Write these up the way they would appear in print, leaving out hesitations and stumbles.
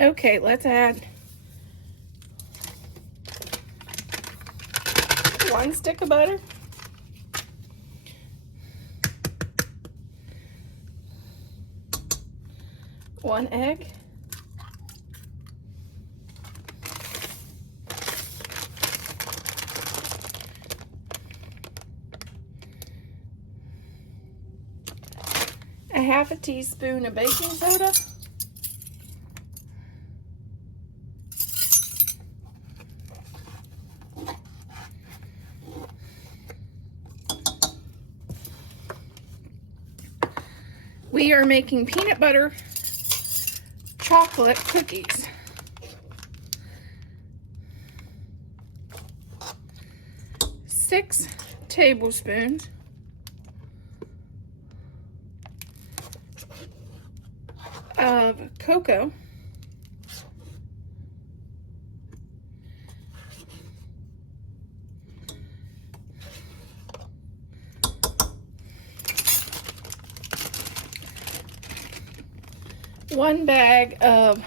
Okay, let's add 1 stick of butter, 1 egg, a half a teaspoon of baking soda, we are making peanut butter chocolate cookies. Six tablespoons of cocoa, one bag of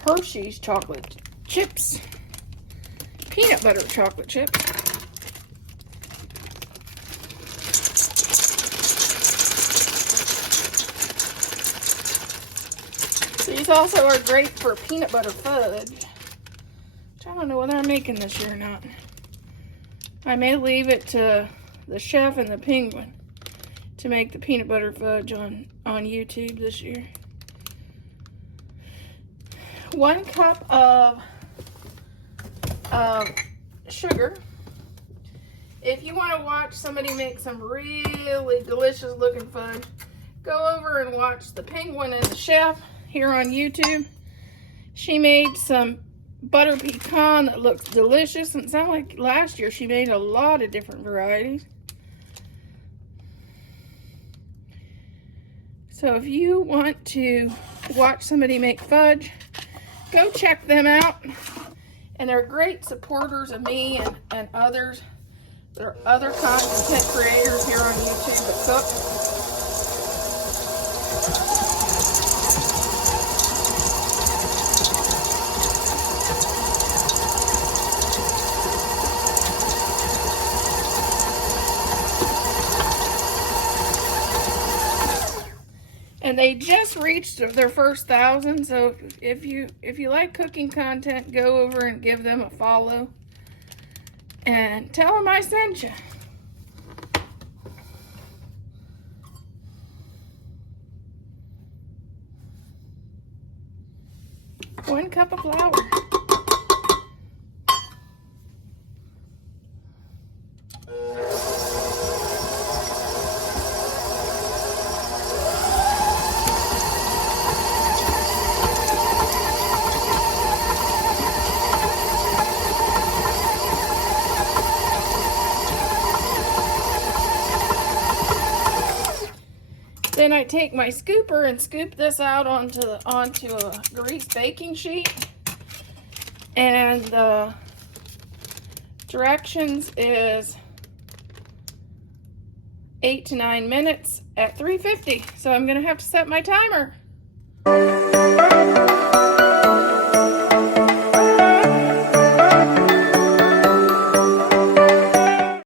Hershey's chocolate chips, peanut butter chocolate chips, these also are great for peanut butter fudge, which I don't know whether I'm making this year or not. I may leave it to the chef and the penguin to make the peanut butter fudge on YouTube this year. 1 cup of sugar. If you want to watch somebody make some really delicious looking fudge, go over and watch the penguin and the chef here on YouTube. She made some butter pecan that looks delicious, and it sounded like last year she made a lot of different varieties. So if you want to watch somebody make fudge, go check them out. And they're great supporters of me and others. There are other content creators here on YouTube that cook. And they just reached their first 1,000, so if you like cooking content, go over and give them a follow and tell them I sent you. One cup of flour. Then I take my scooper and scoop this out onto a greased baking sheet. And the directions is 8 to 9 minutes at 350. So I'm gonna have to set my timer.